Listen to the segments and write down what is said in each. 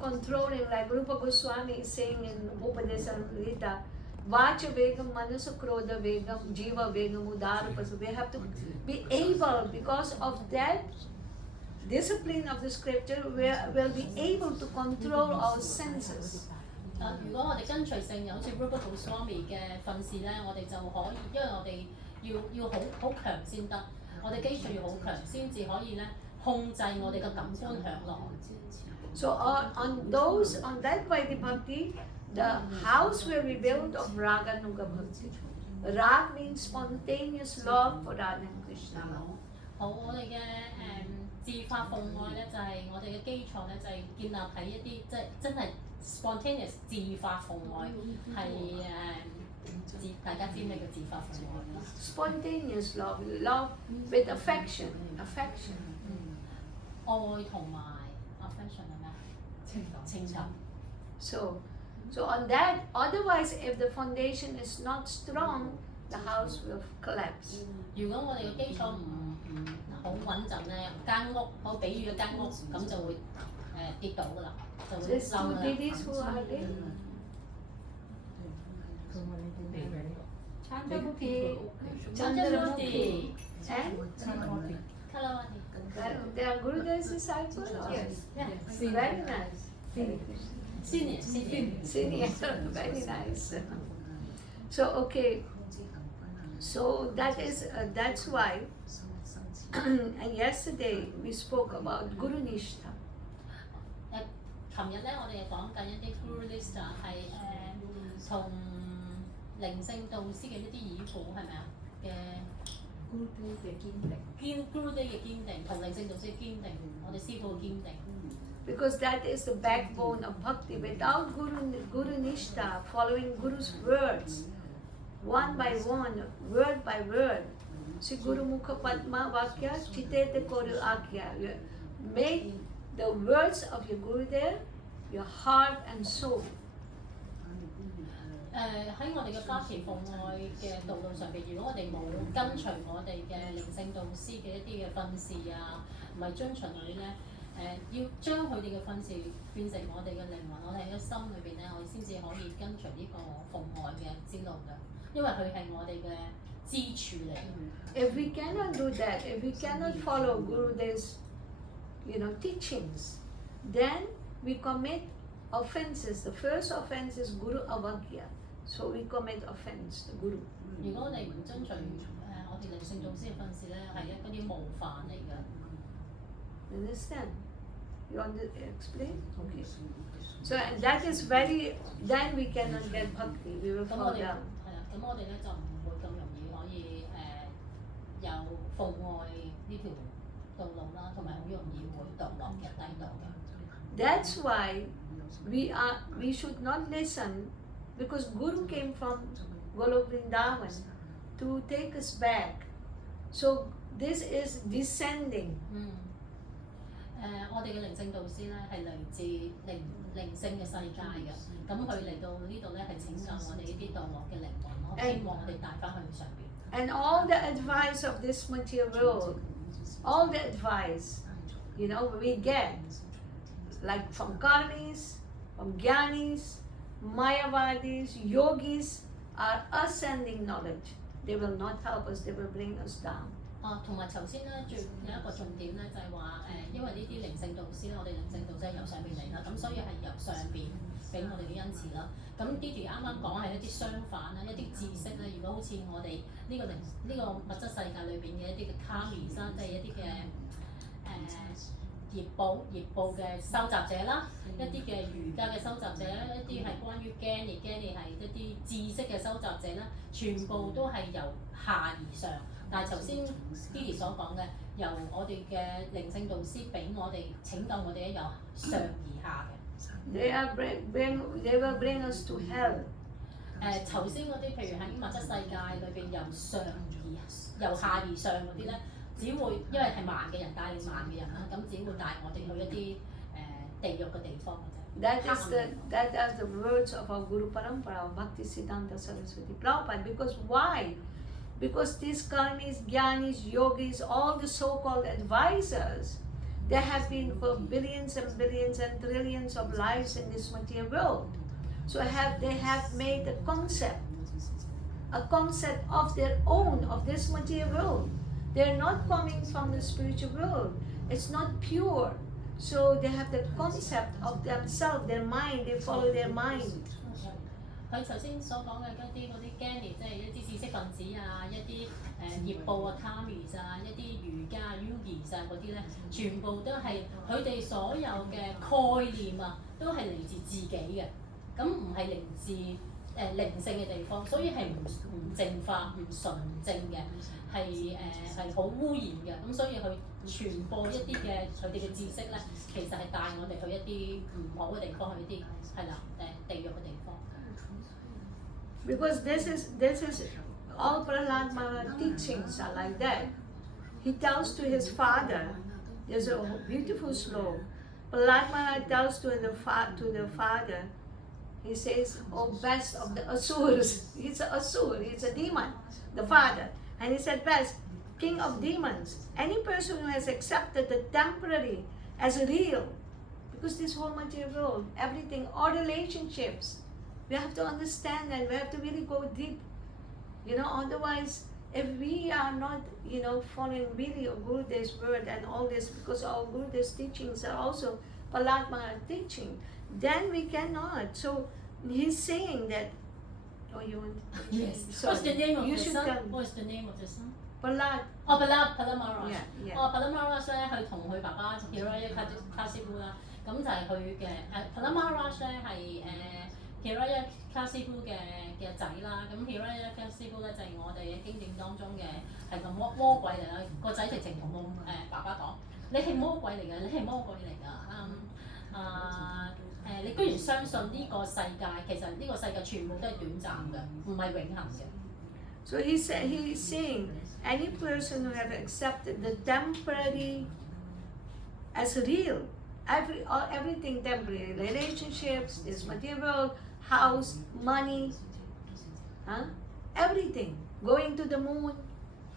controlling, like Rupa Goswami is saying in Upadesamrita, Vacha Vegam, Manasa Krodha Vegam, Jiva Vegam, Udarupasu. We have to be able, because of that discipline of the scripture, we will be able to control our senses. 如果我哋跟隨聖人，好似 Rupa Goswami 嘅訓示咧，我哋就可以，因為我哋要好強先得，我哋基礎要好強，先至可以咧控制我哋嘅感官享樂。So on that Vaidhi Bhakti, the house will be built of Raga Nuga Bhakti. Rag means spontaneous love for Radha and Krishna. 好，我哋嘅自發奉愛咧，就係我哋嘅基礎咧，就係建立喺一啲即係真係 spontaneous 自發奉愛，係大家知咩叫自發奉愛啦 ？Spontaneous love with affection. 愛同埋 affection 係咩？情感。So on that, otherwise, if the foundation is not strong, the house will collapse. 如果我哋嘅基礎唔好穩陣咧，間屋好比喻嘅間屋咁就會跌倒㗎啦，就會冧㗎啦。Ladies who are there? Chandramukhi and Kalawati. they are Gurudev's disciples? Yes. Yeah. Very nice. Senior. Very nice. So okay. So that's why. And yesterday we spoke about Guru Nishtha. 琴日咧，我哋講緊一啲 Guru Nishtha 係同靈性導師嘅一啲依附係咪啊？嘅 Guru 嘅堅定，同靈性導師嘅堅定，我哋師父嘅堅定。Because that is the backbone of bhakti. Without Guru Nishtha, following Guru's words, one by one, word by word, Si Guru Mukha Padma Vakya Chitete Koru Akya. Make the words of your Gurudev your heart and soul. 喺我哋嘅花田奉愛嘅道路上邊，如果我哋冇跟隨我哋嘅靈性導師嘅一啲嘅訓示啊，唔係遵循佢咧，要將佢哋嘅訓示變成我哋嘅靈魂，我哋喺個心裏邊咧，我哋先至可以跟隨呢個奉愛嘅之路㗎，因為佢係我哋嘅支柱嚟。If we cannot do that, if we cannot follow Gurudev's, teachings, then we commit offenses. The first offense is Guru Avagya. So we commit offense to Guru. 如果我哋唔遵循我哋靈性導師嘅訓示咧，係嗰啲冒犯嚟㗎。Understand? You want to explain? Okay. So that is very. Then we cannot get bhakti. We will fall down. 係啊，咁我哋咧就唔會咁容易可以有奉愛呢條道路啦，同埋好容易會墮落嘅低度嘅。That's why we should not listen, because Guru came from Golok Vrindavan to take us back. So this is descending. 我哋嘅靈性導師咧係嚟自靈性嘅世界嘅，咁佢嚟到呢度咧係拯救我哋呢啲墮落嘅靈魂，我希望我哋帶翻去上邊。And all the advice of this material world, all the advice, we get, like from karmis, from jnanis, mayavadis, yogis, are ascending knowledge. They will not help us, they will bring us down. 同埋頭先咧，有一個重點咧，就係話因為呢啲靈性導師咧，我哋靈性導師係由上邊嚟啦，咁所以係由上邊俾我哋嘅恩賜啦。咁 Didi 啱啱講係一啲相反啦，一啲知識咧，如果好似我哋呢個物質世界裏邊嘅一啲嘅 karmis 啦，即係一啲嘅業報嘅收集者啦，一啲嘅瑜伽嘅收集者啦，一啲係關於 Jnani 係一啲知識嘅收集者啦，全部都係由下而上。但係頭先 Didi 所講嘅，由我哋嘅靈性導師俾我哋拯救我哋咧，由上而下嘅。They will bring us to hell. 頭先嗰啲，譬如喺物質世界裏邊由下而上嗰啲咧，只會因為係慢嘅人帶領慢嘅人啦，咁只會帶我哋去一啲地獄嘅地方嘅啫。That is the words of our Guru Parampara, Bhaktisiddhanta Saraswati Prabhupada. Because why? Because these karmis, jnanis, yogis, all the so-called advisors, There have been for billions and billions and trillions of lives in this material world. So they have made a concept of their own, of this material world. They're not coming from the spiritual world. It's not pure. So they have the concept of themselves, their mind, they follow their mind. 佢頭先所講嘅嗰啲 Gani， 即係一啲知識分子啊，一啲業報啊、Kamis 啊，一啲瑜伽 Yogis 啊嗰啲咧，全部都係佢哋所有嘅概念啊，都係嚟自自己嘅，咁唔係嚟自靈性嘅地方，所以係唔淨化、唔純正嘅，係好污染嘅，咁所以佢傳播一啲嘅佢哋嘅知識咧，其實係帶我哋去一啲唔好嘅地方，去一啲係啦地獄嘅地方。Because this is all Prahlad Maharaj teachings are like that. He tells to his father, there's a beautiful sloka. Prahlad Maharaj tells to the father, he says, "Oh, best of the asuras." He's an asur, he's a demon, the father. And he said, "Best, king of demons, any person who has accepted the temporary as real, because this whole material world, everything, all relationships, we have to understand that, we have to really go deep. Otherwise, if we are not, following really Gurudev's word and all this, because our Gurudev's teachings are also Prahlad Maharaj teaching, then we cannot." So he's saying that, you want? Yes. So What's the name of you the should son? tell me. What's the name of the son? Prahlad. Prahlad Maharaj. Yeah. Prahlad Maharaj 咧，佢同佢爸爸 Hiraya Kasipu 啦，咁就係佢嘅Prahlad Maharaj 咧係Hiraya Kasipu 嘅仔啦，咁 Hiraya Kasipu 咧就係我哋嘅經典當中嘅係個魔鬼嚟啦，個仔直情同爸爸講：你係魔鬼嚟㗎，你係魔鬼嚟㗎。你居然相信呢個世界，其實呢個世界全部都係短暫嘅，唔係永恆嘅。So he's saying, any person who have accepted the temporary as real, everything temporary, relationships, this material world, house, money, everything, going to the moon,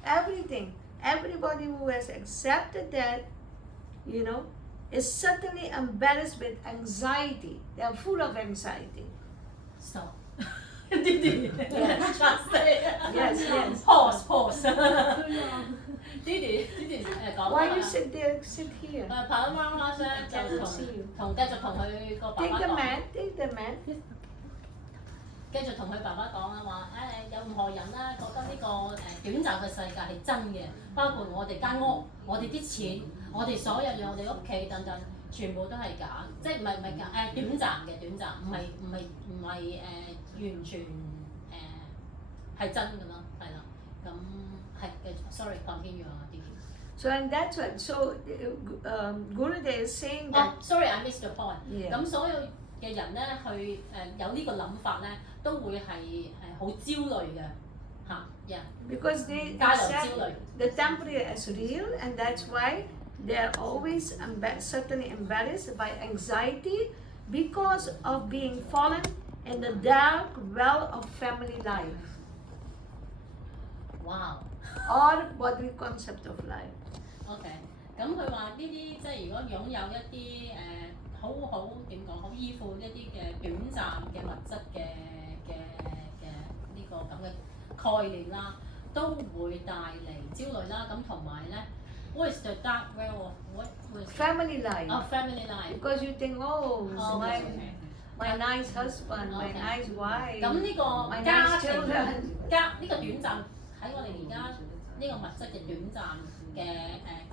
everything. Everybody who has accepted that, is certainly embarrassed with anxiety. They are full of anxiety. Stop. Didi, translate. Yes. Pause. Didi 講。Why you sit there? Sit here. Prahlad Maharaj 咧就繼續同佢個爸爸 Take 講。 the man. 繼續同佢爸爸講啦，話有任何人咧覺得呢個短暫嘅世界係真嘅，包括我哋間屋、我哋啲錢、我哋所有嘢、我哋屋企等等，全部都係假，即係唔係假短暫嘅短暫，唔係完全係真㗎啦，係啦，咁係繼續 ，sorry continue 啊啲。So and that's what. So Gurudev is saying that. Sorry, I missed the point. Yeah. 咁所有嘅人咧去有呢個諗法咧，都會係好焦慮嘅嚇，yeah. Because they 交流焦 accept 慮。 the temporary as real, and that's why they are always certainly embarrassed by anxiety because of being fallen in the dark well of family life. Wow. Or bodily concept of life. OK， 咁佢話呢啲即係如果擁有一啲好點講，好依附一啲嘅短暫嘅物質嘅呢個咁嘅概念啦，都會帶嚟焦慮啦。咁同埋咧 ，What is the dark realm? What was Family life. family life? Because you think, Okay. my nice husband, my Okay. nice wife. 咁呢個 My 家 nice 庭 children. 呢個短暫喺我哋而家呢個物質嘅短暫嘅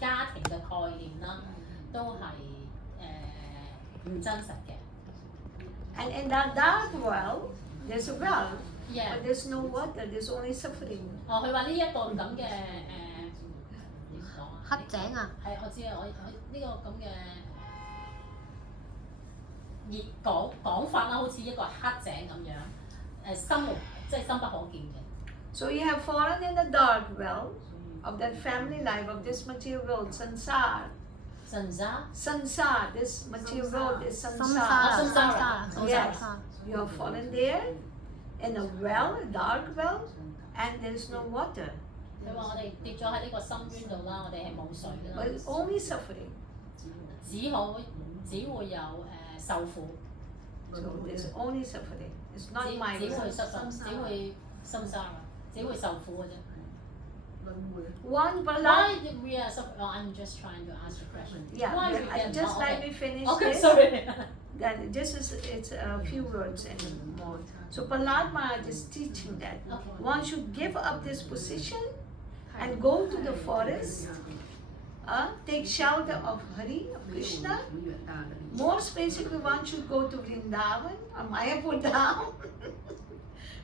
家庭嘅概念啦，都係唔真實嘅。And in that dark well, there's a well, Yeah. but there's no water, there's only suffering. 佢話呢一個咁嘅點講啊？黑井啊！係我知啊，我呢個咁嘅講法啦，好似一個黑井咁樣，即係深不可見嘅。So you have fallen in the dark well of that family life of this material world, sansar. Sansar, this material world is 心 sansar. 沙， Yes. You have fallen there in a well, a dark well, and there's no water, 佢話我哋跌咗喺呢個深淵度啦，我哋係冇水㗎 but 啦， it's only suffering. 只會有受苦。So there's only suffering. It's not my 只會 will. 只會心生啊，只會受苦嘅啫。One Why Prahlad. did we are suffering? Oh, I'm just trying to ask a question. Yeah, Why we and get just let okay. me finish Okay, this. sorry. That this is it's a few words and more. So Prahlad Maharaj is teaching that Okay. one should give up this position and go to the forest, take shelter of Hare, of Krishna. More specifically, one should go to Vrindavan or Mayapur Dham,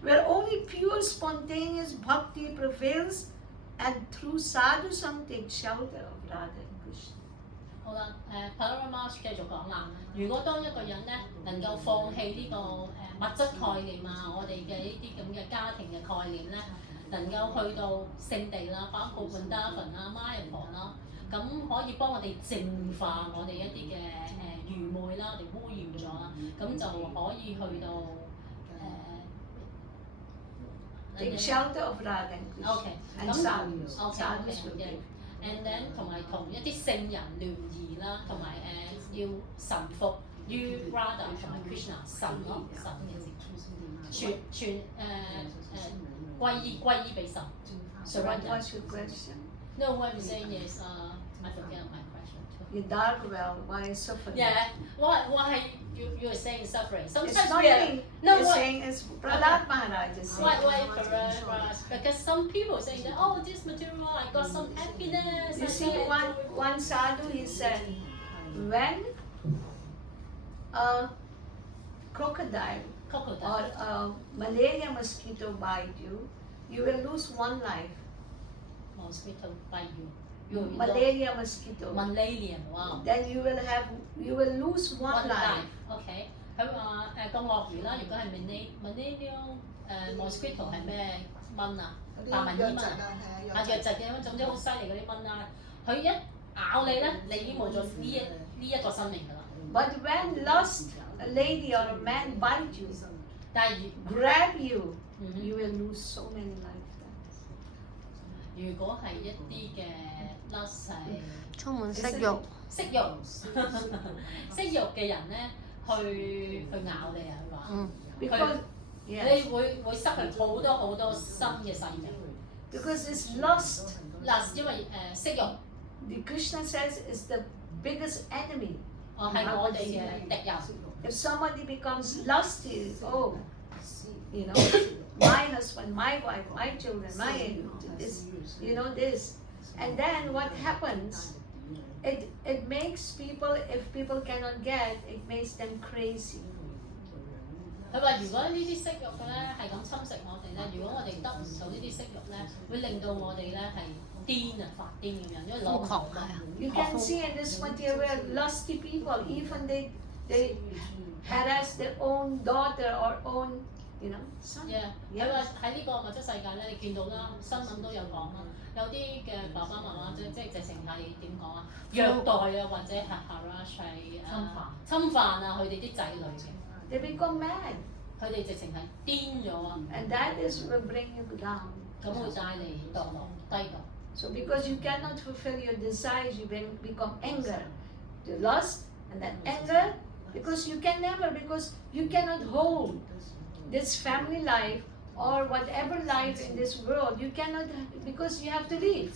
where only pure spontaneous bhakti prevails, and through sadhu sang take shelter of Radha and Krishna. 好啦，Parama 繼續講啦。如果當一個人咧能夠放棄呢個物質概念啊，我哋嘅呢啲咁嘅家庭嘅概念咧，能夠去到聖地啦，包括 Vrindavan 啦、Mayapur 啦，咁可以幫我哋淨化我哋一啲嘅愚昧啦，我哋污染咗啦，咁就可以去到Take shelter of Radha and Krishna. Okay. And sadhus. Sadhus will give. And then 同埋同一啲聖人聯誼啦，同埋要臣服於 Radha 同埋 Krishna 神咯，神嘅字，歸依俾神。So what was your question? No, what I'm saying is, I forget my question too. You dark well, why suffering? Yeah, why you are saying suffering? Sometimes It's not we are, me. no, It's what? saying it's Prahlad Maharaj is saying. Why, because some people saying that, oh, this material, I got some happiness. You I see, got one sadhu, he said, when a crocodile or a malaria mosquito bite you, you will lose one life. Mosquito bite you. Malaria mosquito. Malaria, wow. Then you will lose one life. OK， 佢話個鱷魚啦，如果係 malaria mosquito 係咩蚊啊？白紋伊蚊啊，瘧疾嘅，總之好犀利嗰啲蚊啦。佢一咬你咧，你已經冇咗呢一個生命㗎啦。But when lust, a lady or a man bite you, 但係grab you, you will lose so many lifetimes. 如果係一啲嘅 lust 係充滿色欲，色欲嘅人咧，去咬你啊！佢話，Because 你 yes, 會失去好多新嘅生命。because it's lust. lust 因為色欲， The Krishna says is the biggest enemy. 係我哋嘅敵人。If somebody becomes lusty, oh, you know, my husband, my wife, my children, this, you know, this. And then what happens, it makes people, if people cannot get, it makes them crazy. 佢話：如果呢啲色欲嘅咧係咁侵蝕我哋咧，如果我哋得唔到呢啲色欲咧，會令到我哋咧係癲啊發癲咁樣，因為攞唔到嘛。You can see in this material world, lusty people, even they harass their own daughter or own, you know, son. 佢話喺呢個物質世界咧，你見到啦，新聞都有講啦，有啲嘅爸爸媽媽即係直情係點講啊，虐待啊或者係 harass 係侵犯啊佢哋啲仔女嘅。They become mad. 佢哋直情係癲咗啊！ And that is will bring you down. 咁會帶嚟墮落低墮。So because you cannot fulfill your desires, you become anger, the lust, and then anger, because you cannot hold this family life or whatever life in this world. You cannot, because you have to leave.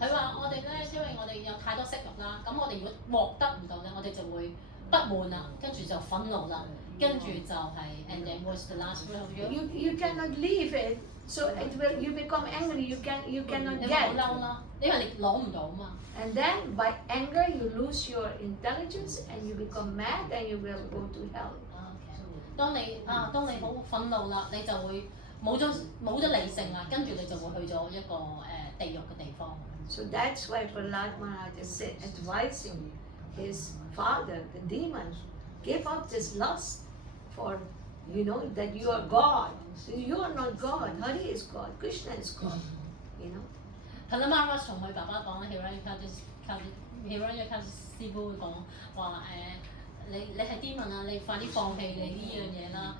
佢話我哋咧，因為我哋有太多色欲啦，咁我哋如果獲得唔到咧，我哋就會不滿啦，跟住就憤怒啦，跟住就係 and then what's the last word of You cannot leave it, so you become angry. You cannot 你咪 get. 好嬲啦，因為你攞唔到嘛。And then by anger you lose your intelligence and you become mad and you will go to hell. 當你好憤怒啦，你就會冇咗理性啦，跟住你就會去咗一個地獄嘅地方。So that's why Prahlad Maharaj is advising his father, the demon, give up this lust for, you know, that you are God. So you are not God. Hare is God. Krishna is God. You know. 係啦，媽媽同佢爸爸講啦 Hiranya 師傅會講話你係 demon 啊，你快啲放棄你呢樣嘢啦，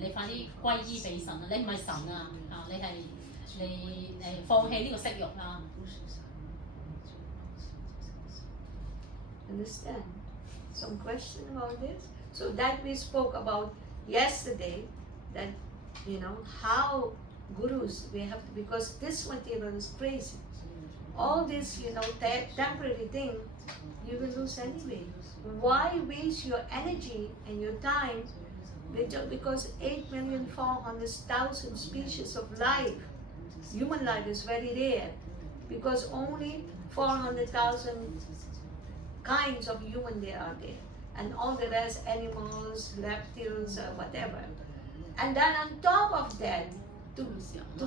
你快啲歸依俾神啊，你唔係神啊，你放棄呢個色欲啦。Understand? Some question about this? So that we spoke about yesterday, that how gurus we have to, because this material is crazy. All this temporary thing you will lose anyway. Why waste your energy and your time because 8,400,000 species of life, human life is very rare, because only 400,000 kinds of human there are there, and all the rest animals, reptiles, whatever. And then on top of that, to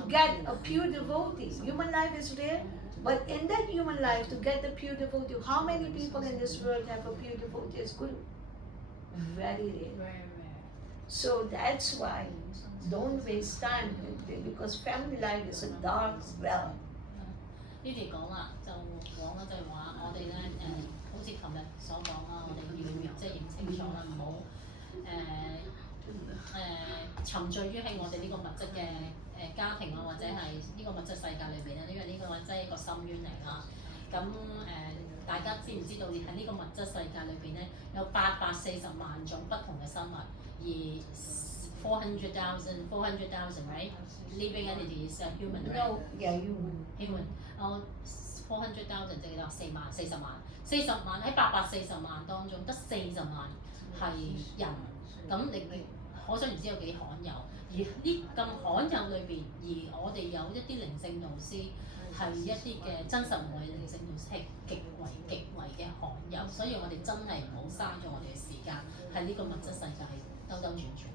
get a pure devotee, human life is rare, but in that human life, to get the pure devotee, how many people in this world have a pure devotee as guru? Very rare. So that's why don't waste time, because family life is a dark well. 呢啲講啦，就講啦，就係話我哋咧好似琴日所講啦，我哋要即係認清楚啦，唔好沉醉於喺我哋呢個物質嘅家庭啊，或者係呢個物質世界裏邊啊，因為呢個真係一個深淵嚟啦。咁大家知唔知道喺呢個物質世界裏邊咧，有840萬種不同嘅生物，而400,000 right living entities human right? No, yeah, human. 400,000 即係話40萬喺840萬當中得40萬係人，咁你可想而知有幾罕有。而呢咁罕有裏邊，而我哋有一啲靈性導師係一啲嘅真實無偽靈性導師係極為嘅罕有，所以我哋真係唔好嘥咗我哋嘅時間喺呢個物質世界兜兜轉轉。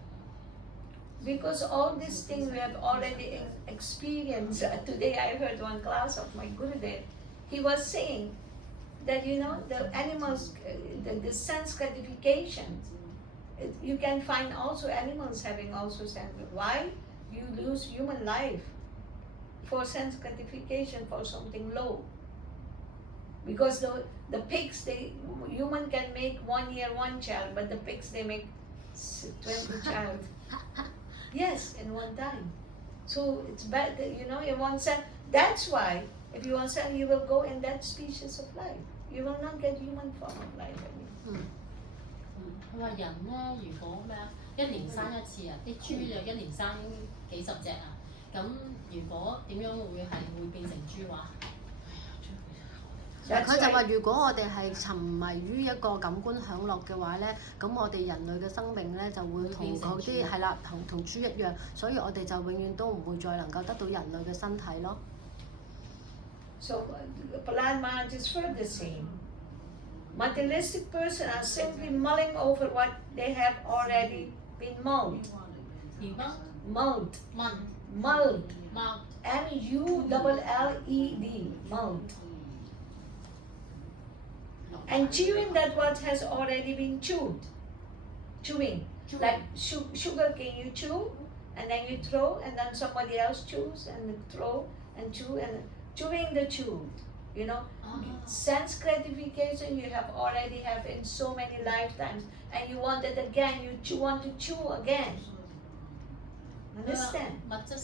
Because all these things we have already experienced. Today I heard one class of my Gurudev. He was saying that the animals, the sense gratification, you can find also animals having also sense. Why you lose human life for sense gratification for something low? Because the pigs, human can make 1 year 1 child, but the pigs they make 20 child. Yes, in one time. So it's bad that in one sense. That's why if you want sense, you will go in that species of life. You will not get human form of life.佢話人咧，如果咩一年生一次啊，啲豬就一年生幾十隻啊，咁如果點樣會變成豬話？佢就話：如果我哋係沉迷於一個感官享樂嘅話咧，咁我哋人類嘅生命咧就會同嗰啲係啦，同豬一樣，所以我哋就永遠都唔會再能夠得到人類嘅身體咯。So Prahlad Maharaj is further saying, materialistic persons are simply mulling over what they have already been mulled. Mulled. M-U-L-L-E-D. Mulled. And chewing that what has already been chewed. Chewing. Like sugar cane you chew, and then you throw, and then somebody else chews, and throw, and chew, and chewing the chewed. Sense gratification you have already have in so many lifetimes, and you want it again, you want to chew again. Understand?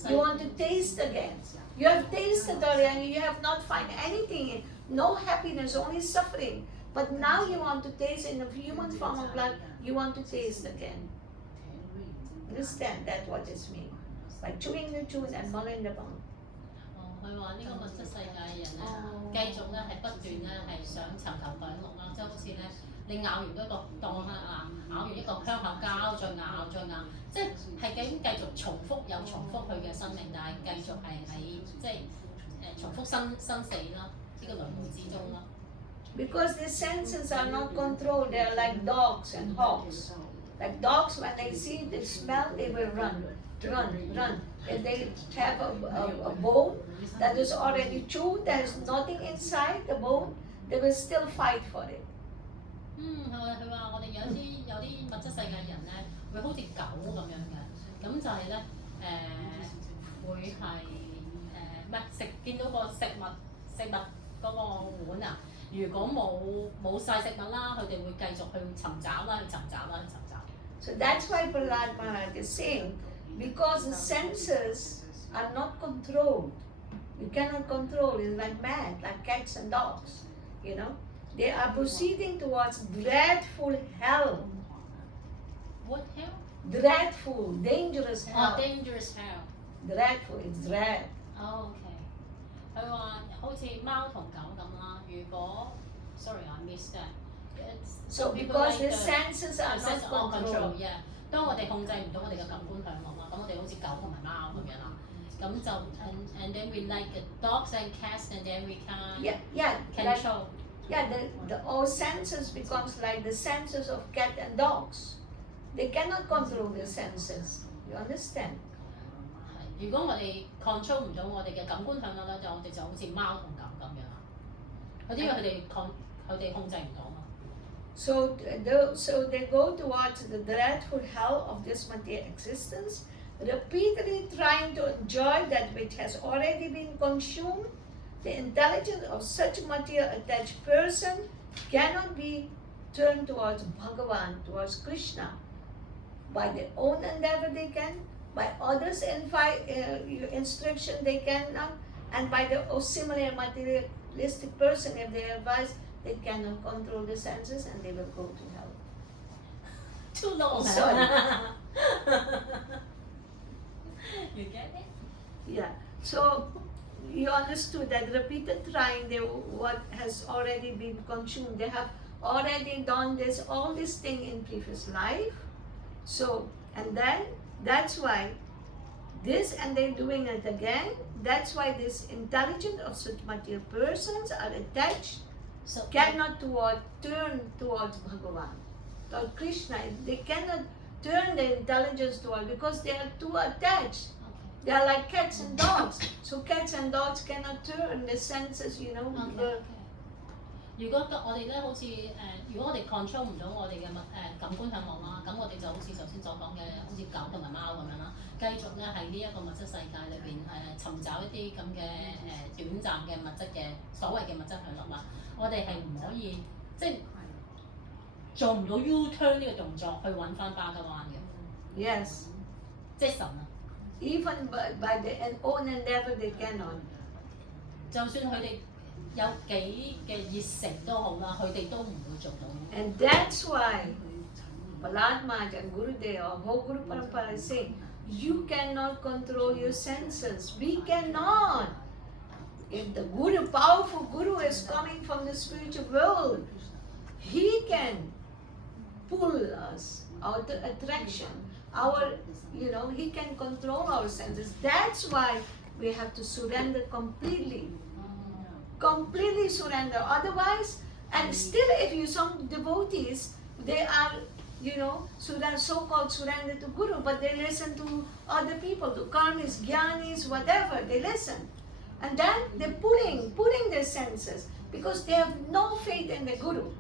You want to taste again. You have tasted already and you have not find anything in, no happiness, only suffering. But now you want to taste in the human form of life, you want to taste again. Understand that what it means? By chewing the tune and mulling the bone. 佢話呢個物質世界嘅人咧，繼續咧係不斷咧係想尋求享樂啦，即係好似咧你咬完一個當咬完一個香口膠，再咬，即係繼續重複佢嘅生命，但係繼續係喺即係重複生死啦，呢個輪迴之中啦。Because the senses are not controlled, they are like dogs and hawks. Like dogs, when they see, they smell, they will run. If they have a bone that is already chewed, there is nothing inside the bone, they will still fight for it. 佢話我哋有啲物質世界人咧，會好似狗咁樣嘅，咁就係咧會係見到個食物嗰個碗啊，如果冇晒食物啦，佢哋會繼續去尋找。So that's why Prahlad Maharaj is saying, because the senses are not controlled, you cannot control. It's like mad, like cats and dogs, They are proceeding towards dreadful hell. What hell? Dreadful, dangerous hell. Oh, dangerous hell. Dreadful, it's dread. OK，佢話好似貓同狗咁啦。如果 sorry I missed that。So because the senses are not controlled. Yeah， 當我哋控制唔到我哋嘅感官享樂啦，咁我哋好似狗同埋貓咁樣啦。咁就 and then we like dogs and cats and then we can control. The all senses becomes like the senses of cat and dogs. They cannot control the senses. You understand? 如果我哋 control 唔到我哋嘅感官享樂咧，就我哋就好似貓同狗咁樣啦。嗰啲因為佢哋控制唔到嘛。So they go towards the dreadful hell of this material existence, repeatedly trying to enjoy that which has already been consumed. The intelligence of such material attached person cannot be turned towards Bhagavan, towards Krishna. By their own endeavor they can, by others' instruction they cannot, and by the similar materialistic person, if they advise, they cannot control the senses and they will go to hell. Too long. Sorry. You get it? Yeah. So you understood that repeated trying, what has already been consumed. They have already done all this thing in previous life. So, and then that's why this, and they're doing it again. That's why this intelligence of such material persons are attached, So cannot turn towards Bhagavan, towards Krishna. They cannot turn their intelligence towards, because they are too attached. They are like cats and dogs. So cats and dogs cannot turn the senses, you know. Okay. 如果我哋咧好似如果我哋 control 唔到我哋嘅感官享樂啦，咁我哋就好似頭先所講嘅，好似狗同埋貓咁樣啦，繼續咧喺呢一個物質世界裏邊尋找一啲咁嘅短暫嘅物質嘅所謂嘅物質享樂啦，我哋係唔可以即係做唔到 U-turn 呢個動作去揾翻巴加灣嘅。Yes. 即係神啊！ Even by their own endeavor, they cannot. 就算佢哋有幾嘅熱誠都好啦，佢哋都唔會做到。And that's why Prahlad Maharaj and Gurudev, whole Guru Parampara is saying, you cannot control your senses. We cannot. If the Guru, powerful Guru is coming from the spiritual world, he can pull us, our attraction, he can control our senses. That's why we have to surrender completely. Completely surrender. Otherwise, and still if some devotees, they are, so-called surrender to Guru, but they listen to other people, to karmis, jnanis, whatever, they listen. And then they're pulling their senses, because they have no faith in the Guru.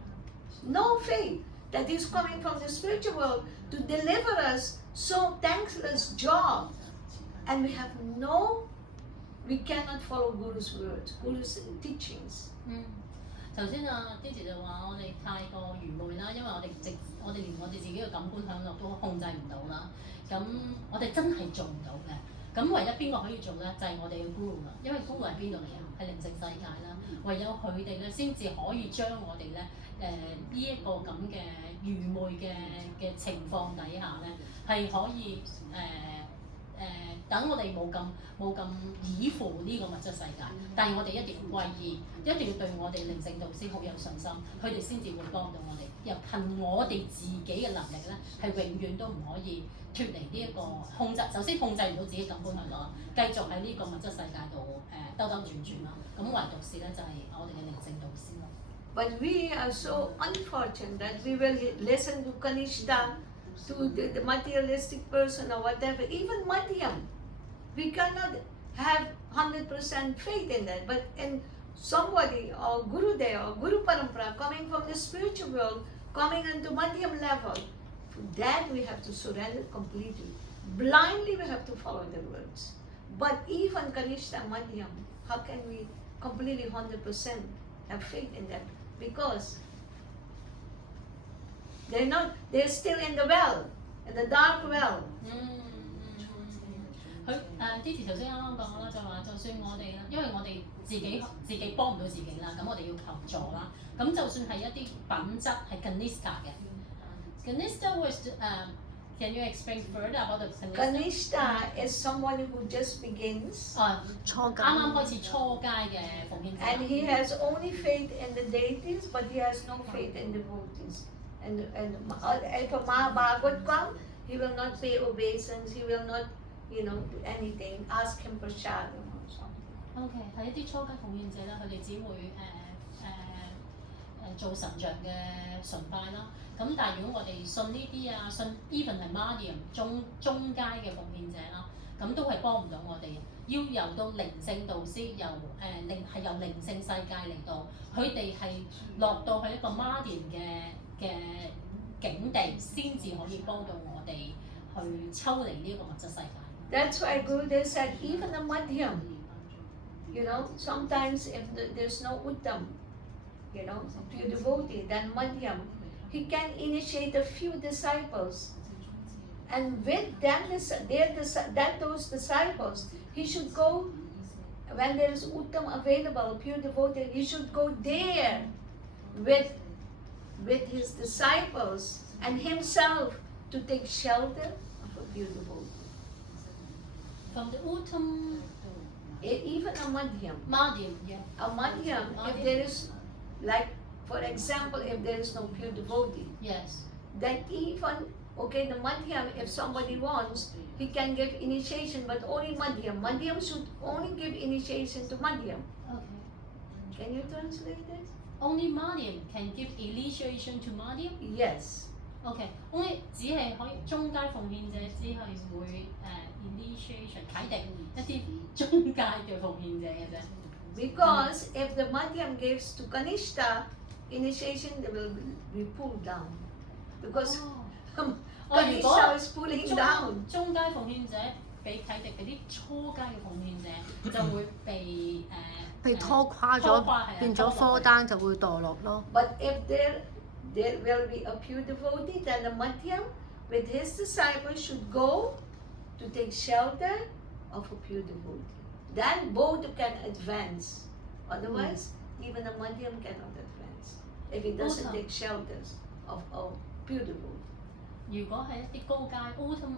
No faith that he's coming from the spiritual world to deliver us so thankless job. And we cannot follow Guru's words, Guru's teachings. 頭先Dasi就話我哋太過愚昧啦，因為我哋連我哋自己嘅感官享樂都控制唔到啦。咁我哋真係做唔到嘅。咁唯一邊個可以做咧？就係我哋嘅 Guru 啦。因為 Guru 係邊度嚟啊？係靈性世界啦。唯有佢哋咧先至可以將我哋咧呢一個咁嘅愚昧嘅情況底下咧，係可以等我哋冇咁依附呢個物質世界，但係我哋一定要歸依，一定要對我哋靈性導師好有信心，佢哋先至會幫到我哋。又憑我哋自己嘅能力咧，係永遠都唔可以脱離呢一個控制。首先控制唔到自己感官享樂，繼續喺呢個物質世界度兜兜轉轉啦。咁唯獨是咧就係我哋嘅靈性導師咯。But we are so unfortunate that we will listen to Kanishta, to the materialistic person or whatever, even Madhyam. We cannot have 100% faith in that. But in somebody or Gurudev or Guru Parampara coming from the spiritual world, coming into Madhyam level, for that we have to surrender completely. Blindly we have to follow their words. But even Kanishta Madhyam, how can we completely 100% have faith in them? Because they're still in the well, in the dark well. 佢 Didi 頭先啱啱講啦，就話就算我哋因為我哋自己幫唔到自己啦，咁我哋要求助啦。咁就算係一啲品質係 Kanista 嘅 Kanista was can you explain further about the Kanista? Kanishta is someone who just begins. 初階啱啱開始初階嘅奉獻者。 And he has only faith in the deities, but he has no faith in devotees. And if a Mahabhagat comes, he will not pay obeisance, he will not, do anything, ask him for shadam or something. OK， 係一啲初階奉獻者啦，佢哋只會做神像嘅崇拜啦。咁但係如果我哋信呢啲啊，信 even 係 Madhyam 中階嘅奉獻者啦，咁都係幫唔到我哋。要由到靈性導師，由靈性世界嚟到，佢哋係落到去一個 Madhyam 嘅境地，先至可以幫到我哋去抽離呢一個物質世界。That's why Gurudev said even a Madhyam, sometimes if there's no Uttam, pure devotee, then Madhyam, he can initiate a few disciples. And with them, those disciples, he should go, when there is Uttam available, pure devotee, he should go there with his disciples and himself to take shelter of a pure devotee. From the Uttam Even a Madhyam. Madhyam, yeah. A Madhyam, if there is, like, for example, if there is no pure devotee, Yes. then even, the Madhyam, if somebody wants, he can give initiation, but only Madhyam. Madhyam should only give initiation to Madhyam. Okay. Can you translate this? Only Madhyam can give initiation to Madhyam? Yes. OK，only 只係可以中階奉獻者只係會initiation 啟迪一啲中階嘅奉獻者嘅啫。Because if the Madhyam gives to Kanishta, initiation they will be pulled down. Because Kanishta is pulling down. 中階奉獻者俾啟迪嗰啲初階嘅奉獻者就會被拖垮咗，變咗科單就會墮落咯。But if there will be a pure devotee, then the Madhyam with his disciples should go to take shelter of a pure devotee. Then both can advance. Otherwise, even a Madhyam cannot advance if he doesn't take shelters of a pure devotee. 如果係一啲高階 Uttam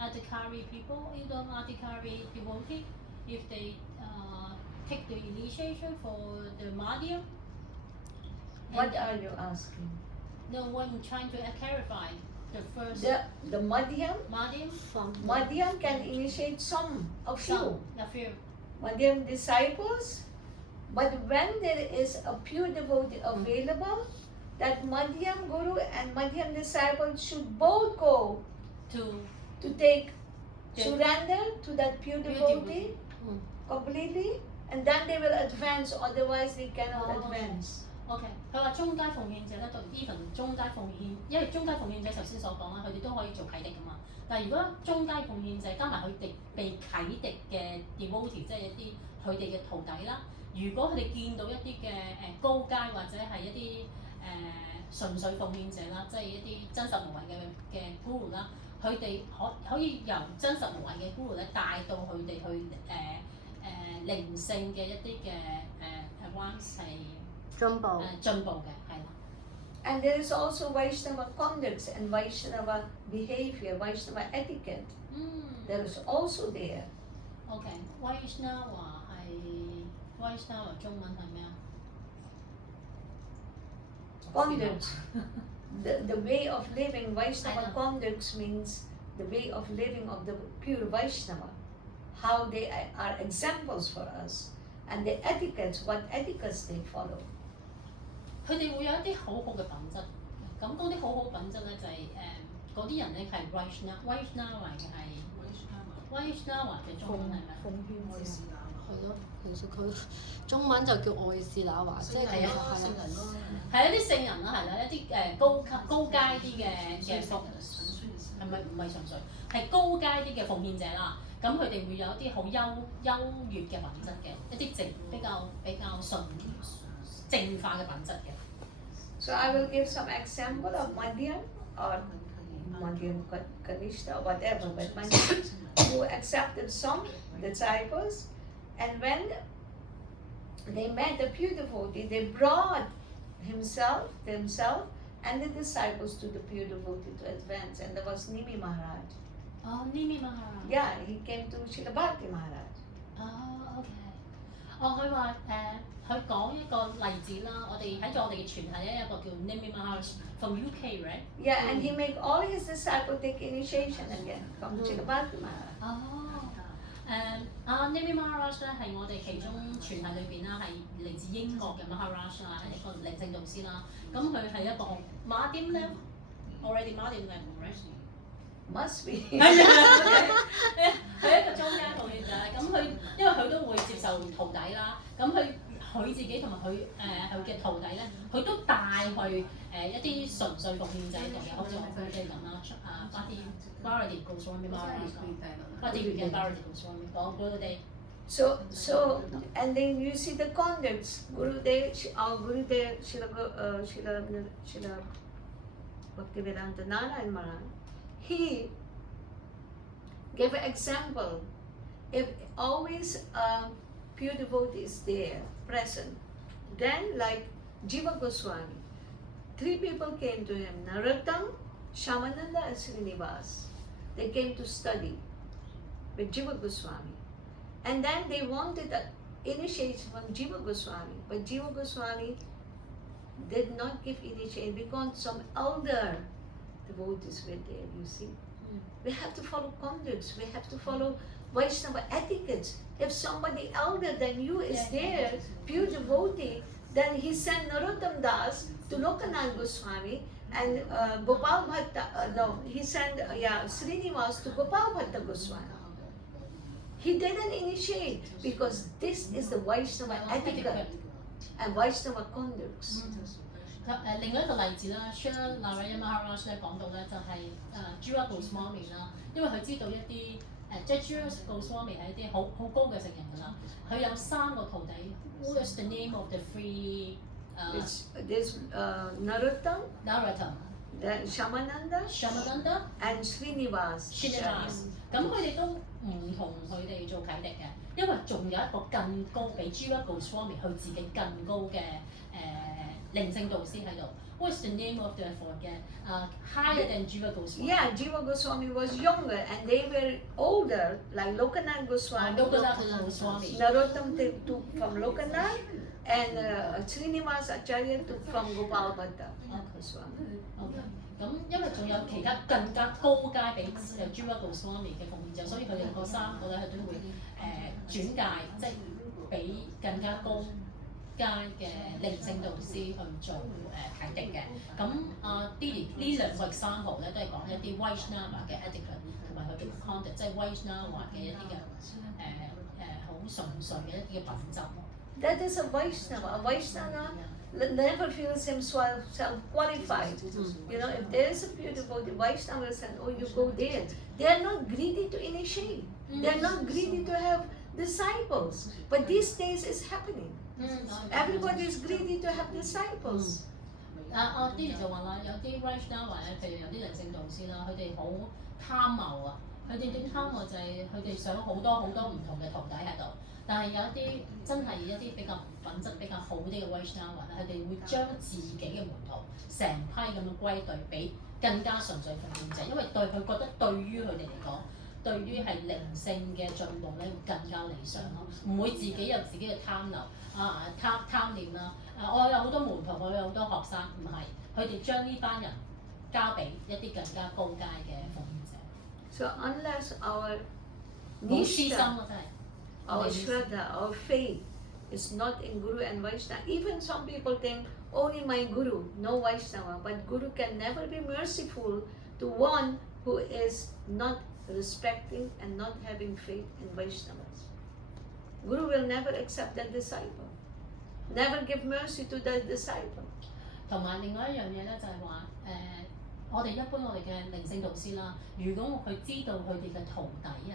Adhikari people, Uttam Adhikari devotee, if they take the initiation for the Madhyam. What are you asking? No, I'm trying to clarify the first. The Madhyam Madhyam can initiate a few Madhyam disciples, but when there is a pure devotee available, that Madhyam Guru and Madhyam disciple should both go to take surrender to that pure devotee completely, and then they will advance, otherwise they cannot advance. OK， 佢話中階奉獻者咧，到 even 中階奉獻，因為中階奉獻者頭先所講啦，佢哋都可以做啟迪噶嘛。但係如果中階奉獻者加埋佢哋被啟迪嘅 devotee， 即係一啲佢哋嘅徒弟啦，如果佢哋見到一啲嘅高階或者係一啲純粹奉獻者啦，即係一啲真實無偽嘅 guru 啦，佢哋可以由真實無偽嘅 guru 咧帶到佢哋去靈性嘅一啲嘅advance 係進步嘅，係啦。And there is also Vaishnava conducts and Vaishnava behavior, Vaishnava etiquette. There is also there. OK， Vaishnava 係 Vaishnava 中文係咩啊？ Conducts. The way of living, Vaishnava conducts means the way of living of the pure Vaishnava. How they are examples for us. And the etiquettes, what etiquettes they follow. 佢哋會有一啲好好嘅品質，咁嗰啲好好品質咧就係嗰啲人咧係 Vaishnava 嘅係 Vaishnava 嘅中文係咪？奉獻愛是那華。係咯，其實佢中文就叫愛是那華，即係其實係啦。係一啲聖人啦，係啦，一啲高階啲嘅奉，係咪唔係純粹係高階啲嘅奉獻者啦？咁佢哋會有一啲好優越嘅品質嘅，一啲比較純淨化嘅品質嘅。So I will give some example of Madhyam or Kanishta, whatever, but who accepted some disciples, and when they met the pure devotee, they brought themselves, and the disciples to the pure devotee to advance, and there was Nimi Maharaj. Nimi Maharaj。 Yeah, he came to Srila Bhakti Maharaj. OK。佢話佢講一個例子啦，我哋喺我哋嘅傳系咧有個叫 Nimi Maharaj from UK right？ Yeah, and he make all his disciples take initiation again from Srila Bhakti Maharaj. Nimi Maharaj 咧係我哋其中傳系裏邊啦，係嚟自英國嘅 Maharaj 啦，係一個靈性導師啦。咁佢係一個馬點咧 already 馬點 level Must be. 係一個中間徒弟仔。咁佢因為佢都會接受徒弟啦，咁佢自己同埋佢嘅徒弟咧，佢都帶去一啲純粹奉獻者度嘅，好似我佢哋咁啦，Bharati Goswami Bharati Goswami 講俾佢哋。So, and then you see the conducts. Gurudev, Srila Bhaktivedanta Narayan Maharaj, he gave an example. If always a pure devotee is there, present, then like Jiva Goswami, 3 people came to him, Narottam, Shyamananda and Srinivas. They came to study with Jiva Goswami. And then they wanted an initiation from Jiva Goswami, but Jiva Goswami did not give initiation because some elder devotees were there, you see. We have to follow conducts, we have to follow Vaishnava etiquettes. If somebody elder than you is there, pure devotee, then he sent Narottam Das to Lokanand Goswami and Gopal Bhatta, he sent Srinivas to Gopal Bhatta Goswami. He didn't initiate because this is the Vaishnava etiquette and Vaishnava conducts. 另外一個例子啦 ，Srila Narayana Maharaj 咧講到咧就係Jiva Goswami 啦，因為佢知道一啲即係 Jiva Goswami 係一啲好高嘅聖人㗎啦，佢有3個徒弟。What is the name of the 3？ This Narottam, then Shyamananda and Srinivas. 咁佢哋都唔同佢哋做啟迪嘅，因為仲有一個更高比 Jiva Goswami 佢自己更高嘅靈性導師喺度。What's the name of the forget? Higher than Jiva Goswami. Yeah, Jiva Goswami was younger and they were older, like Lokanand Goswami. Narottam took from Lokanand and Srinivas Acharya took from Gopal Bhatta Goswami. Okay. 咁因為仲有其他更加高階比Jiva Goswami 嘅奉獻者，所以佢哋嗰3個咧佢都會轉介，即係俾更加高階嘅靈性導師去做啟迪嘅。咁Didi 呢2個 example 咧都係講一啲 Vaishnava 嘅 etiquette 同埋佢嘅 conduct， 即係 Vaishnava 嘅一啲嘅好純粹嘅一啲嘅品質。That is a Vaishnava. A Vaishnava never feels himself qualified. You know, if there is a pure devotee, Vaishnava said, oh, you go there. They are not greedy to initiate. They are not greedy to have disciples. But these days it's happening. Everybody is greedy to have disciples. Didi 就話啦，有啲 Vaishnava 咧，譬如有啲靈性導師啦，佢哋好貪謀啊！佢哋點貪謀就係佢哋想好多唔同嘅徒弟喺度。但係有一啲真係一啲比較品質比較好啲嘅 Vaishnava 咧，佢哋會將自己嘅門徒成批咁樣歸隊俾更加純粹奉獻者，因為佢覺得對於佢哋嚟講，對於係靈性嘅進步咧會更加理想咯，唔會自己有自己嘅貪流貪念啦。我有好多門徒，我有好多學生，唔係佢哋將呢班人交俾一啲更加高階嘅奉獻者。So unless our 冇私心啊，真係。Our Shraddha, our faith is not in Guru and Vaishnava. Even some people think, only my Guru, no Vaishnava. But Guru can never be merciful to one who is not respecting and not having faith in Vaishnavas. Guru will never accept that disciple. Never give mercy to that disciple. 同埋另外一樣嘢咧，就係話我哋一般我哋嘅靈性導師啦，如果佢知道佢哋嘅徒弟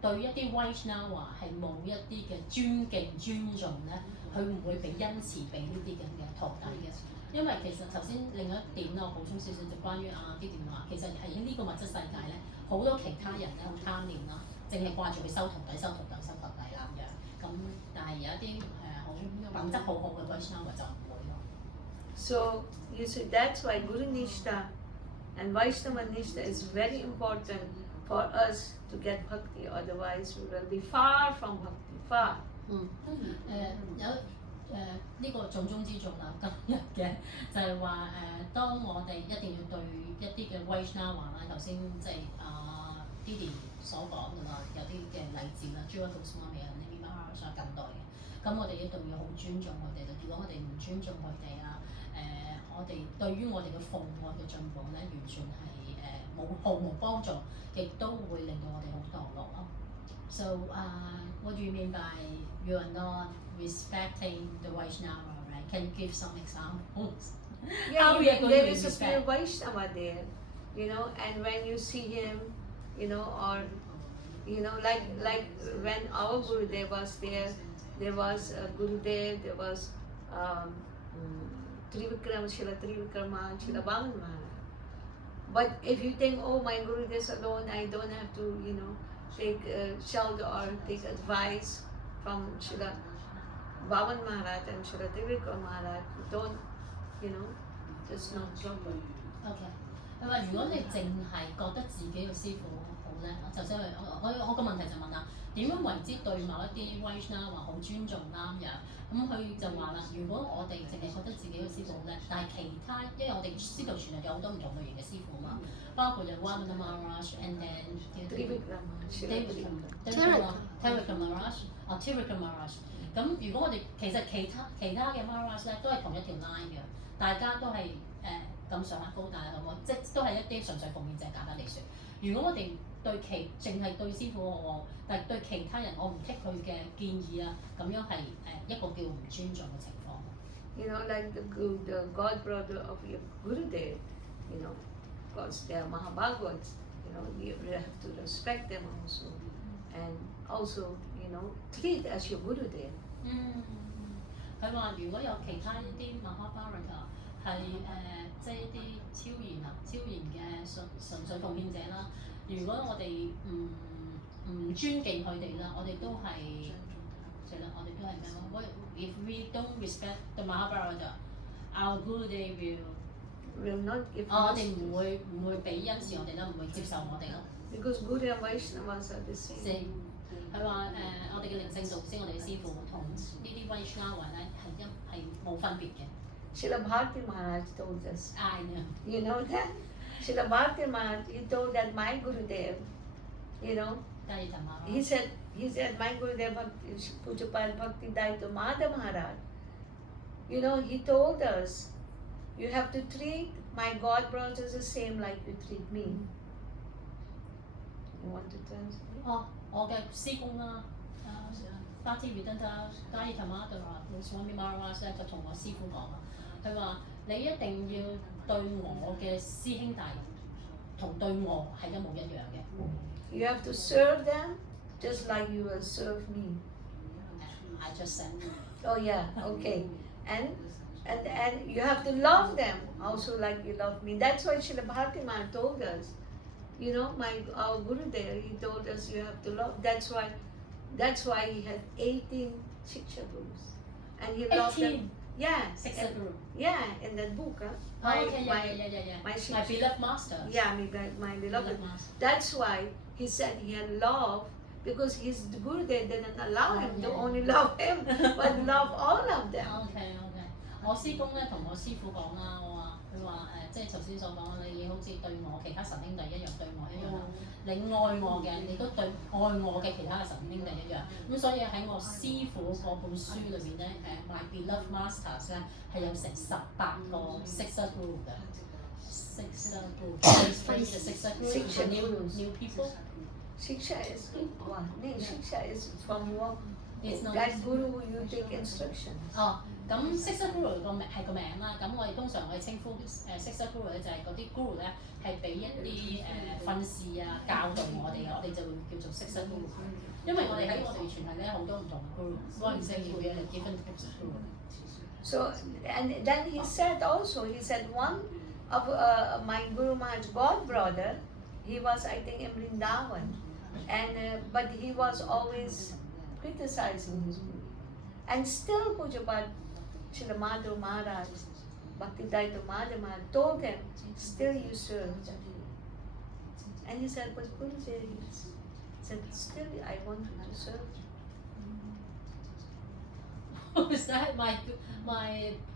對一啲 Vaishnava 係冇一啲嘅尊敬尊重咧，佢唔會俾恩慈俾呢啲咁嘅徒弟嘅。因為其實頭先另一點我補充少少就關於啲電話，其實係喺呢個物質世界咧，好多其他人咧好貪念啦，淨係掛住去收徒弟、收徒弟、收徒弟啦咁樣。咁但係有一啲好品質好好嘅 Vaishnava 就唔會咯。So you see, that's why Guru Nishta and Vaishnava Nishta is very important for us to get bhakti. Otherwise, we will be far from bhakti, far. 呢個重中之重啦，今日嘅就係話當我哋一定要對一啲嘅 Vaishnava 啦，頭先即係Didi 所講嘅啦，有啲嘅例子啦 j u a Goswami 啊、Nimi Maharaj 近代嘅，咁我哋一定要好尊重佢哋啦。如果我哋唔尊重佢哋我哋對於我哋嘅奉愛嘅進步咧，完全係毫無幫助，亦都會令到我哋好墮落咯。So what do you mean by you are not respecting the Vaishnava, right? Can you give some examples? Yeah, How we are going there to is a respect? pure Vaishnava there, and when you see him, or like when our Gurudev was there was Gurudev, there was Trivikram, Srila Trivikrama, Srila Bhavan Maharaj. But if you think, oh, my Gurudev is alone, I don't have to, take shelter or take advice from Srila Bhavan Maharaj and Srila Trivikram Maharaj, don't, just not proper. OK， 佢話如果你淨係覺得自己嘅師傅好咧，頭先我個問題就問啦，點樣為之對某一啲 Vaishnava 好尊重啦咁樣？咁佢就話啦，如果我哋淨係覺得自己嘅師傅好叻，但係其他，因為我哋師徒傳入有好多唔同類型嘅師傅嘛，包括有 Vinoda Maharaj and then Trivikram Maharaj Trivikram Maharaj。咁如果我哋其實其他嘅 Maharaj 咧都係同一條 line 嘅，大家都係咁上下高大咁喎，即都係一啲純粹奉獻者簡單嚟説。如果我哋淨係對師傅我，但係對其他人我唔 take 佢嘅建議啊，咁樣係一個叫唔尊重嘅情況。Like the God brother of your Gurudev, because they are Mahabhagavats, you have to respect them also, and also, treat as your Gurudev. 佢話如果有其他一啲 Mahabharata 係即係一啲超然嘅純粹奉獻者啦。如果我哋唔尊敬佢哋啦，我哋都係我哋都係咩咯 ？If we don't respect the Mahabharata, our Gurudev will not give. 我哋唔會俾恩賜我哋啦，唔會接受我哋咯。Because Guru and Vaishnavas are the same. 佢話我哋嘅靈性導師，我哋嘅師傅同呢啲 Vaishnava 咧係冇分別嘅。Srila Bharati Maharaj told us. I know. You know that? Srila Bharati Maharaj, he told that my Gurudev, he said my Gurudev Pujapal Bhakti Daito Madha Maharaj, he told us, you have to treat my God brothers the same like you treat me. You want to translate? 我嘅師公啦，Bhakti Vedanta Daito Madha Swami Maharaj 咧就同我師傅講啦，佢話你一定要對我嘅師兄弟同對我係一模一樣嘅。You have to serve them just like you will serve me. I just said. Oh yeah, okay. And you have to love them also like you love me. That's why Srila Bharati Maharaj told us. Our Gurudev, he told us you have to love. That's why he had 18 Shiksha Gurus. And he loved them. Yeah. Shiksha Guru. Yeah, in that book. My beloved master. Yeah, my beloved master. That's why he said he had love, because his Gurudev didn't allow him to only love him, but love all of them. OK， 我師公咧同我師傅講啦，佢話即係頭先所講，你好似對我其他神兄弟一樣對我一樣啦。你愛我嘅，你都對愛我嘅其他嘅神兄弟一樣。咁所以喺我師傅嗰本書裏邊咧，My Beloved Masters 咧係有成18個 Shiksha Guru 嘅。Shiksha Guru. Shiksha Guru. New people. Shiksha is Shiksha is from It's not. That guru you take instruction. 哦，咁 Sister Guru 個名係個名啦，咁我哋通常我哋稱呼Sister Guru 咧就係嗰啲 Guru 咧係俾一啲訓示啊教導我哋嘅，我哋就會叫做 Sister Guru。因為我哋喺我哋傳系咧好多唔同嘅 Guru，one saying we are different types of Guru。So, and then he said also, he said one of my Guru Maharaj's god brother, he was I think in Vrindavan, and but he was always criticizing his guru. And still Pujapat Srila Madhav Maharaj, Bhaktidaita Madhav Maharaj told him, still you serve. And he said, but Gurudev, he said, still I want you to serve. Was that my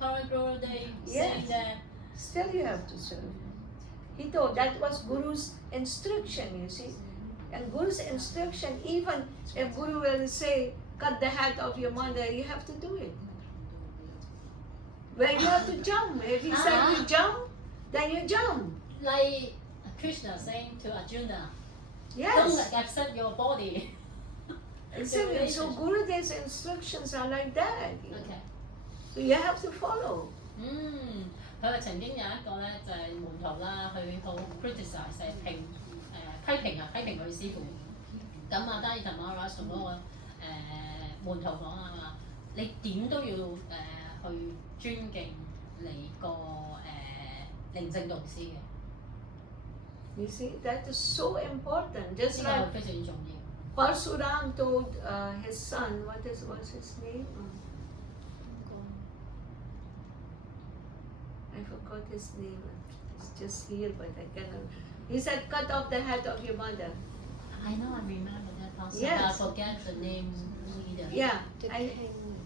current Guru day saying Yes. that? Still you have to serve. He told that was Guru's instruction, you see. And Guru's instruction, even if Guru will say, cut the head of your mother, you have to do it. Well, you have to jump. If he said you jump, then you jump. Like Krishna saying to Arjuna, don't Yes. accept your body. So Gurudev's instructions are like that. OK。 So you have to follow. 佢話曾經有一個咧就係門徒啦，佢好 criticize 批評佢師傅。咁啊，Dasi Maharaj同嗰個門徒講啊嘛，你點都要去尊敬你個靈性導師嘅， You see, that is so important. 呢 Just 個 like 係非常之重要。 Parsuram told his son, was his name? I forgot his name. It's just here, but I cannot. He said, cut off the head of your mother. I know, I remember that person. Yes. I forget the name either. Yeah.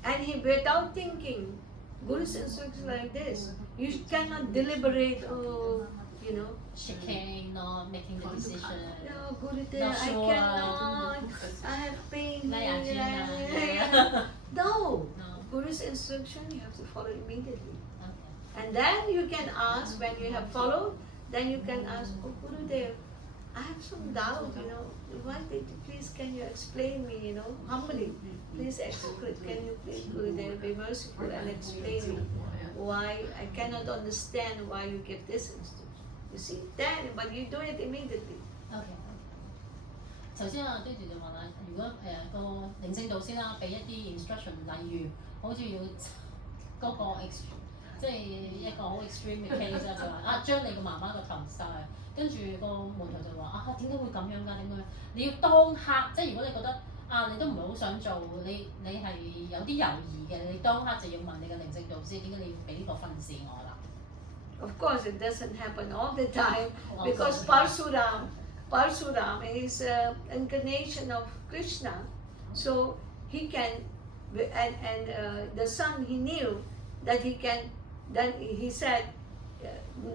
And he, without thinking, Guru's instructions like this. You cannot deliberate, you know. Shaking, not making the decision. No, Gurudev, Not I sure. cannot. I have pain. Like here. Arjuna. No. No. Guru's instruction you have to follow immediately. Okay. And then you can ask, when you have followed, then you can ask, oh Gurudev, I have some doubt, you know. Why did you, please can you explain me, you know, humbly. Please explain, can you please Gurudev be merciful and explain me why I cannot understand why you give this instruction. You see, then, but you do it immediately. OK。頭先阿爹哋就話啦，如果個靈性導師啦，俾一啲 instruction，例如好似要嗰個即係一個好 extreme 嘅 case 啦，就話將你個媽媽個頭殺，跟住個門徒就話點解會咁樣㗎？點解？你要當刻，即係如果你覺得你都唔係好想做，你係有啲猶豫嘅，你當刻就要問你嘅靈性導師點解你要俾呢個訓示我啦？ Of course, it doesn't happen all the time Also, because Parsuram is an incarnation of Krishna, so he can, and the son he knew that he can. Then he said,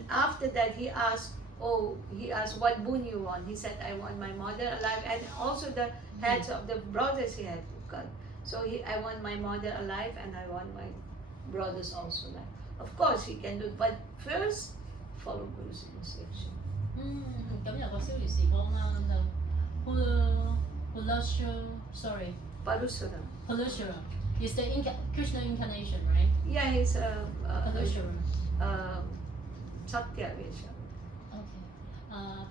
after that he asked, what boon you want? He said, I want my mother alive, and also the heads of the brothers he had cut. So I want my mother alive, and I want my brothers also alive. Of course he can do it, but first follow Guru's instruction. 咁有個消烈時光啦，就 Parasuram is the Krishna incarnation, right? Yeah, he's Parasuram. Satya Vesha. OK，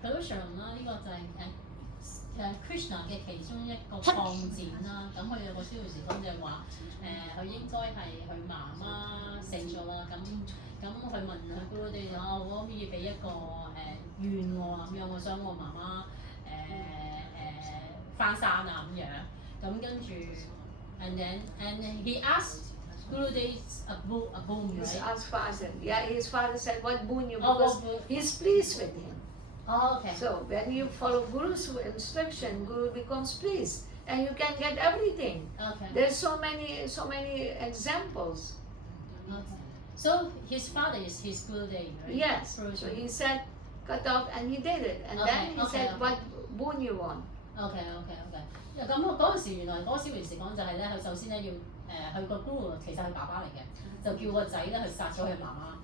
Parasuram 啦，呢個就係Krishna 嘅其中一個擴展啦。咁佢有個消烈時光就係話佢應該係佢媽媽死咗啦。咁佢問佢姑哋我可唔可以俾一個願我咁樣，我想我媽媽翻山啊咁樣。咁跟住 and he asked Gurudev a boon, He's right? asked father. Yeah, his father said, what boon you? Oh, Because what boon? he's pleased with him. Oh, okay. So when you follow Guru's instruction, Guru becomes pleased, and you can get everything. Okay. There's so many examples. Okay. So his father is his Gurudev, right? Yes. So Parasuram. he said, cut off, and he did it. And Okay, then he okay, said, okay. what boon you want? OK。咁嗰陣時原來嗰個消滅時講就係咧，佢首先咧要佢個 Guru 其實係爸爸嚟嘅，就叫個仔咧去殺咗佢媽媽。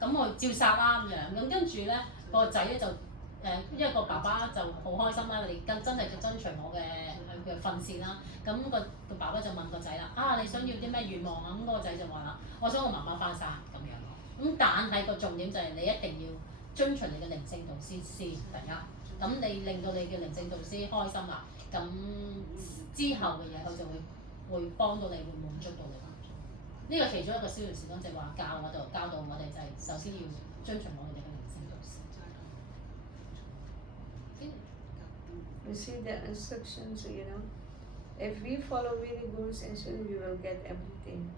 咁我照殺啦咁樣，咁跟住咧個仔咧就因為個爸爸就好開心啦，你真係遵循我嘅訓示啦。咁個爸爸就問個仔啦：啊，你想要啲咩願望啊？咁嗰個仔就話啦：我想我媽媽翻生咁樣咯。咁但係個重點就係你一定要遵循你嘅靈性導師先，第一。咁你令到你嘅靈性導師開心啦，咁之後嘅嘢佢就會幫到你，會滿足到你。呢個其中一個小段時光就係話教導我哋就係首先要遵循我哋嘅靈性導師。You see the instructions, if we follow really Guru's instructions, we will get everything.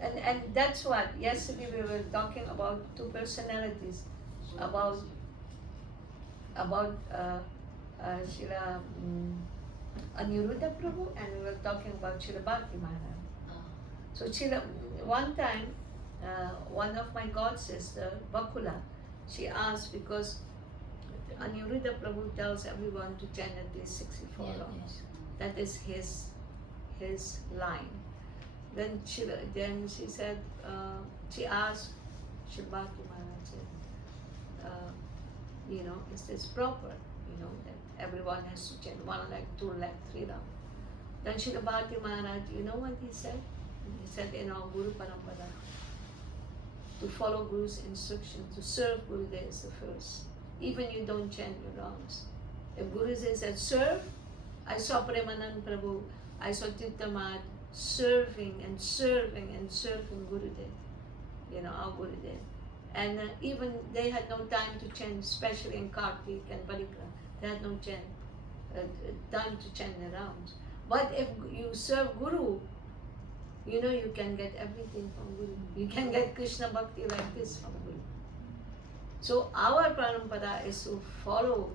And that's what, yesterday we were talking about two personalities, about Srila Aniruddha Prabhu, and we were talking about Srila Bhakti Maharaj. So one time, one of my god sister, Bakula, she asked, because Aniruddha Prabhu tells everyone to chant at least 64 rounds. That is his line. Then she said, she asked Shibhati Maharaj, is this proper? That everyone has to chant 1 leg, 2 leg, 3 rounds. Then Shibhati Maharaj, you know what he said? He said in our Guru Parampara, to follow Guru's instruction, to serve Guru, there is the first. Even you don't chant your rounds. If Guru says, serve, I saw Premanand Prabhu, I saw Tirthamad serving and serving and serving Gurudev, our Gurudev. And even they had no time to chant, especially in Kartik and Parikram. They had no time to chant the rounds. But if you serve Guru, you can get everything from Guru. You can get Krishna Bhakti like this from Guru. So our parampara is to follow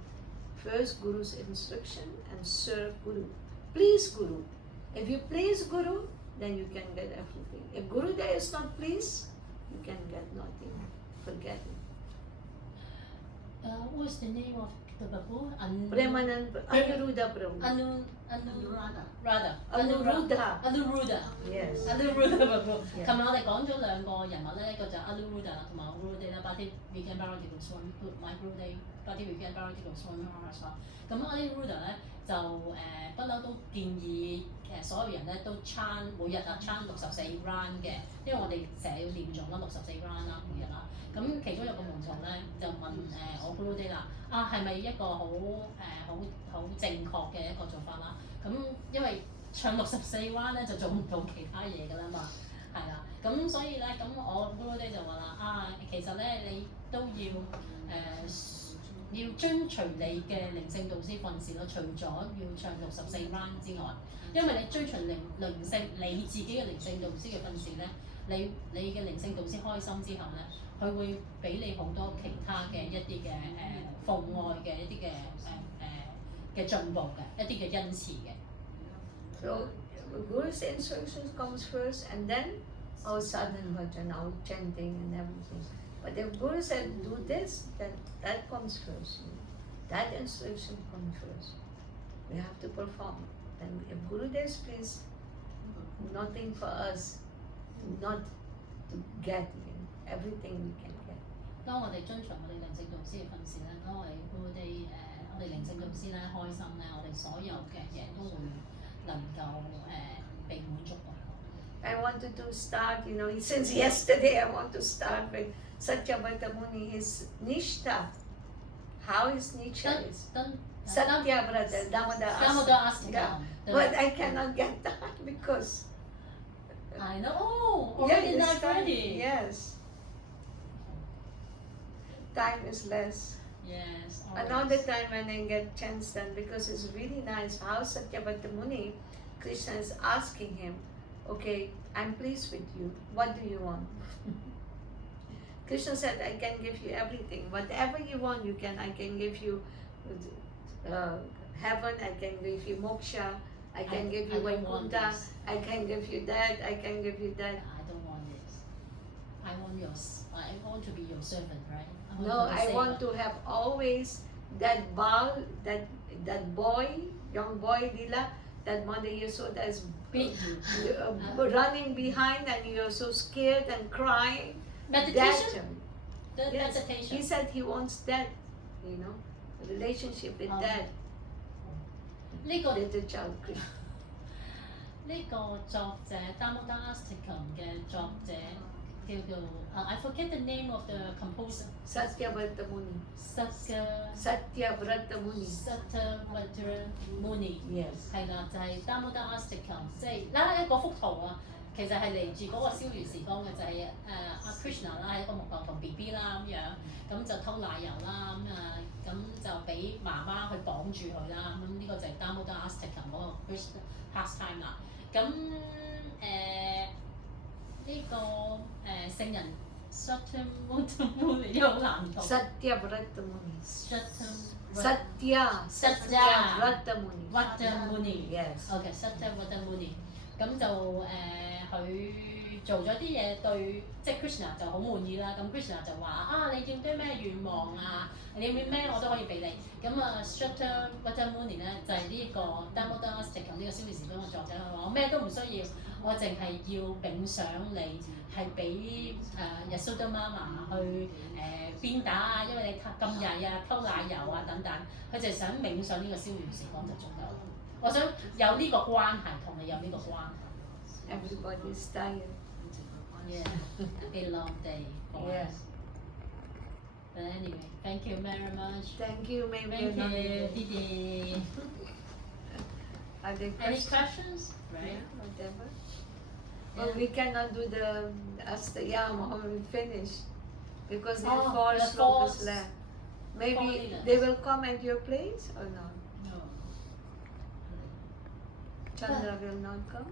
first Guru's instruction and serve Guru. Please Guru. If you please Guru, then you can get everything. If Guru there is not pleased, you can get nothing. Forget it. What's the name of the Babu? Premanand Aniruddha Prabhu. Anuruddha. Yes. Anuruddha Babu. 琴日我哋講咗兩個人物咧，一個就 Anuruddha 同埋 Gurudev 啦，Bhakti Weekend Bharati Goswami my Gurudev Bhakti Weekend Bharati Goswami Maharaj 啦。咁 Anuruddha 咧就不嬲都建議所有人咧都每日撐64 round 嘅，因為我哋成日要練咗啦64 round 啦每日啦。咁其中有個門徒咧就問我 Gurudev 啦，係咪一個好正確嘅一個做法啦？咁因為唱64 round 咧就做唔到其他嘢㗎啦嘛，係啦。咁所以咧我 Gurudev 就話啦，其實咧你都要遵循你嘅靈性導師訓示咯，除咗要唱64 round 之外，因為你追隨靈性你自己嘅靈性導師嘅訓示咧，你嘅靈性導師開心之後咧，佢會俾你好多其他嘅一啲嘅奉愛嘅一啲嘅進步嘅一啲嘅恩賜嘅。So Guru's instructions comes first, and then our sadhana bhajan, our chanting and everything. But if Guru said do this, then that comes first. That instruction comes first. We have to perform. Then if Guru is pleased, nothing for us not to get, everything we can get. 當我哋遵循我哋靈性導師嘅訓示咧，當我哋靈性導師咧開心咧，我哋所有嘅嘢都會能夠被滿足到。I wanted to start, since yesterday I want to start with Satyabhata Muni, his Nishtha. How his Nishtha is? Satyavrata, Damodar Astika. But I cannot get that because... I know, already not ready. Yes. Time is less. Yes. Another time when I get chance then, because it's really nice how Satyabhata Muni, Krishna is asking him, okay, I'm pleased with you. What do you want? Krishna said, I can give you everything. Whatever you want, I can give you heaven, I can give you moksha, I can give you Vaikuntha, I can give you that, I can give you that. I don't want this. I want to be your servant, right? I want to have always that Baal, that boy, young boy Lila, that Mother Yasoda is running behind and you're so scared and crying. Meditation? Yes. Meditation. He said he wants that. you know, relationship with Oh. that 呢個 little child Krishna. 呢個作者 Damodaras-Tikam 嘅作者叫做I forget the name of the composer. Satyavrata Muni. Satyavrata Muni. Satyavrata Muni Yes. 係啦，就係 Damodaras-Tikam， 即係嗰幅圖啊，其實係嚟自嗰個燒魚時光嘅，就係阿 Krishna 啦，喺一個木頭同 BB 啦咁樣，咁就偷奶油啦咁就俾媽媽去綁住佢啦，咁呢個就係 Damodaras-Tikam 嗰個 pastime 啦。咁呢個聖人 Satyavrata Muni 呢個好難讀。Satyavrata Muni. Satyavrata Satyavrata Muni. Muni。 Yes. OK Satyavrata Muni。咁就佢做咗啲嘢對，即係 Krishna 就好滿意啦。咁 Krishna 就話你要啲咩願望啊？你要咩我都可以俾你。咁Satyavrata Muni 咧就係呢個 Damodaras-Tikam 呢個燒魚時光嘅作者，佢話我咩都唔需要，我淨係要冥想你，係俾Yasoda媽媽去鞭打啊，因為你咁曳啊、偷奶油啊等等，佢就係想冥想呢個燒魚時光就足夠啦。我想有呢個關係，同你有呢個關係。Everybody is tired. Yeah, a long day. Yes. But anyway, thank you very much. Thank you. Maybe Thank another you, day. Didi. Are there Any questions? questions? Yeah, Right? whatever. Yeah. Well, we cannot do the Astayama when we finish because there are Oh, four the slokas four- left. Maybe four they will come at your place or not? No. Chandra will not come?